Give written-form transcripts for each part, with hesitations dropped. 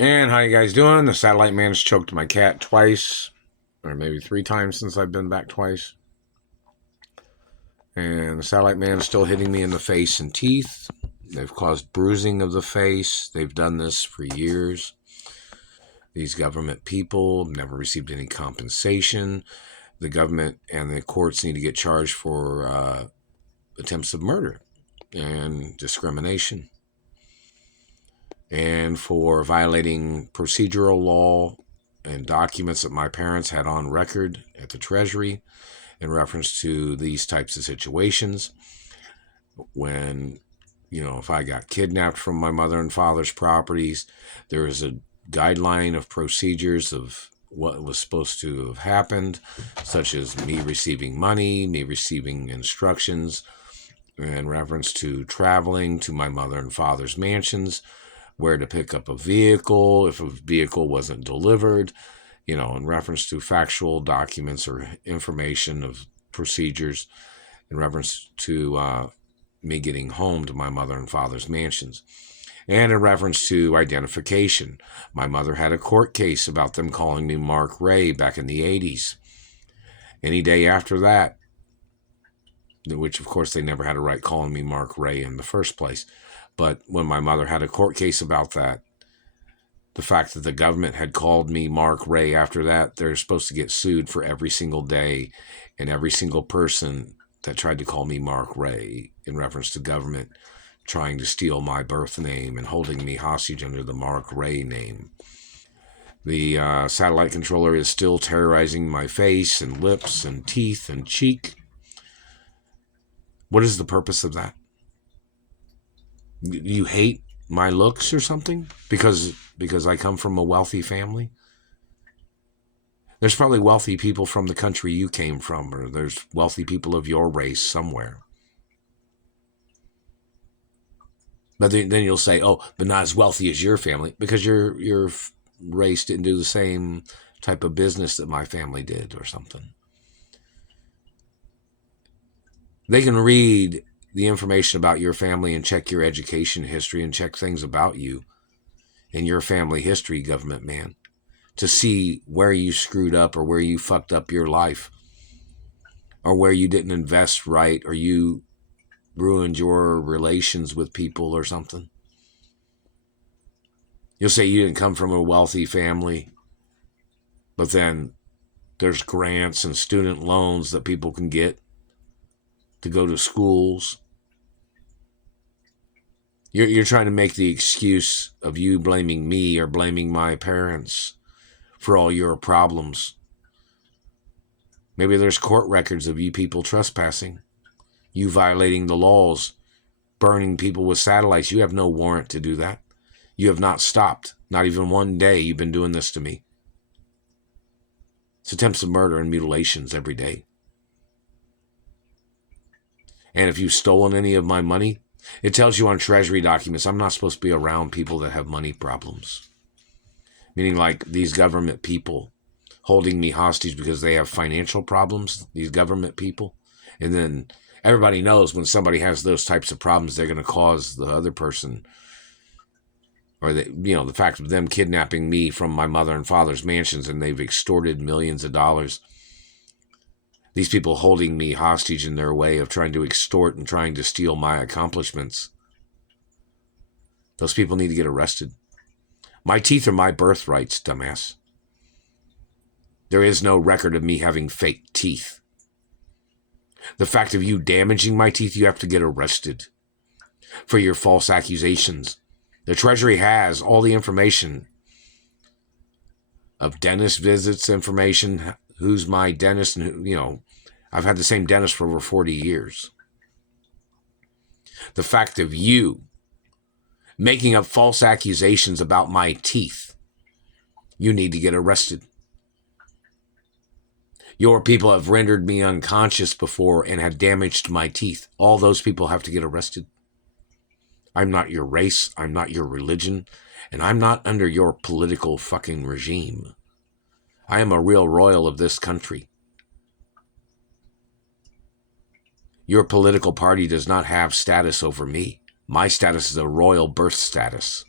And how you guys doing? The satellite man's choked my cat twice, or maybe 3 times since I've been back twice. And the satellite man's still hitting me in the face and teeth. They've caused bruising of the face. They've done this for years. These government people have never received any compensation. The government and the courts need to get charged for attempts of murder and discrimination, and for violating procedural law and documents that my parents had on record at the Treasury in reference to these types of situations. When, if I got kidnapped from my mother and father's properties, there is a guideline of procedures of what was supposed to have happened, such as me receiving money, me receiving instructions in reference to traveling to my mother and father's mansions, where to pick up a vehicle if a vehicle wasn't delivered, in reference to factual documents or information of procedures in reference to me getting home to my mother and father's mansions. And in reference to identification, my mother had a court case about them calling me Mark Ray back in the 80s. Any day after that, which of course they never had a right calling me Mark Ray in the first place, but when my mother had a court case about that, the fact that the government had called me Mark Ray after that, they're supposed to get sued for every single day and every single person that tried to call me Mark Ray in reference to government trying to steal my birth name and holding me hostage under the Mark Ray name. The satellite controller is still terrorizing my face and lips and teeth and cheek. What is the purpose of that? You hate my looks or something because I come from a wealthy family? There's probably wealthy people from the country you came from, or there's wealthy people of your race somewhere. But then you'll say, oh, but not as wealthy as your family, because your race didn't do the same type of business that my family did or something. They can read the information about your family and check your education history and check things about you and your family history, government man, to see where you screwed up or where you fucked up your life or where you didn't invest right or you ruined your relations with people or something. You'll say you didn't come from a wealthy family, but then there's grants and student loans that people can get to go to schools. You're trying to make the excuse of you blaming me or blaming my parents for all your problems. Maybe there's court records of you people trespassing, you violating the laws, burning people with satellites. You have no warrant to do that. You have not stopped. Not even one day you've been doing this to me. It's attempts of murder and mutilations every day. And if you've stolen any of my money, it tells you on Treasury documents I'm not supposed to be around people that have money problems. Meaning like these government people holding me hostage because they have financial problems, these government people. And then everybody knows when somebody has those types of problems, they're going to cause the other person, or the fact of them kidnapping me from my mother and father's mansions, and they've extorted millions of dollars. These people holding me hostage in their way of trying to extort and trying to steal my accomplishments. Those people need to get arrested. My teeth are my birthrights, dumbass. There is no record of me having fake teeth. The fact of you damaging my teeth, you have to get arrested for your false accusations. The Treasury has all the information of dentist visits, information, who's my dentist, and I've had the same dentist for over 40 years. The fact of you making up false accusations about my teeth, you need to get arrested. Your people have rendered me unconscious before and have damaged my teeth. All those people have to get arrested. I'm not your race, I'm not your religion, and I'm not under your political fucking regime. I am a real royal of this country. Your political party does not have status over me. My status is a royal birth status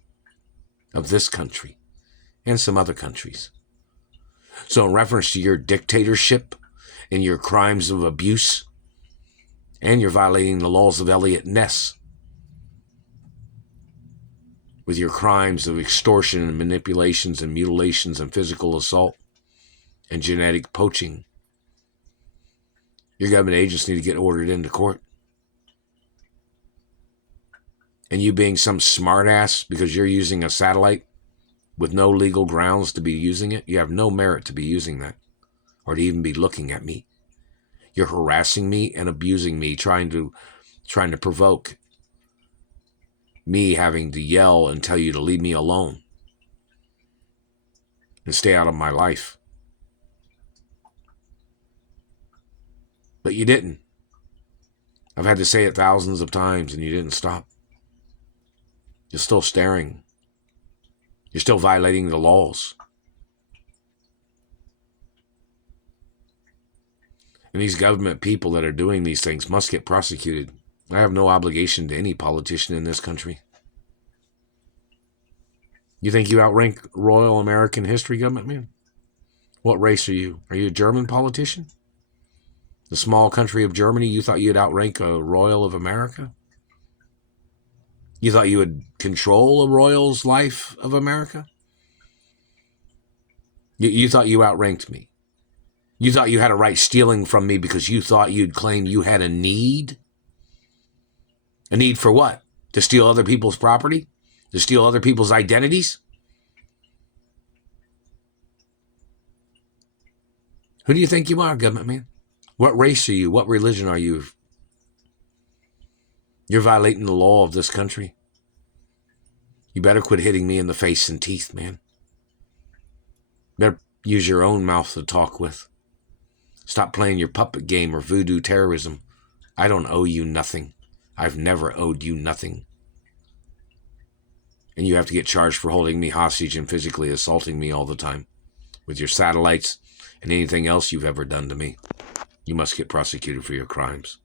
of this country. and some other countries. So in reference to your dictatorship and your crimes of abuse, and you're violating the laws of Eliot Ness with your crimes of extortion and manipulations and mutilations and physical assault and genetic poaching, your government agents need to get ordered into court. And you being some smartass because you're using a satellite with no legal grounds to be using it, you have no merit to be using that or to even be looking at me. You're harassing me and abusing me, trying to provoke me having to yell and tell you to leave me alone and stay out of my life. But you didn't. I've had to say it thousands of times and you didn't stop. You're still staring. You're still violating the laws. And these government people that are doing these things must get prosecuted. I have no obligation to any politician in this country. You think you outrank Royal American History, government man? What race are you? Are you a German politician? The small country of Germany, you thought you'd outrank a Royal of America? You thought you would control a Royal's life of America? You thought you outranked me. You thought you had a right stealing from me because you thought you'd claim you had a need? A need for what? To steal other people's property? To steal other people's identities? Who do you think you are, government man? What race are you? What religion are you? You're violating the law of this country. You better quit hitting me in the face and teeth, man. Better use your own mouth to talk with. Stop playing your puppet game or voodoo terrorism. I don't owe you nothing. I've never owed you nothing. And you have to get charged for holding me hostage and physically assaulting me all the time with your satellites and anything else you've ever done to me. You must get prosecuted for your crimes.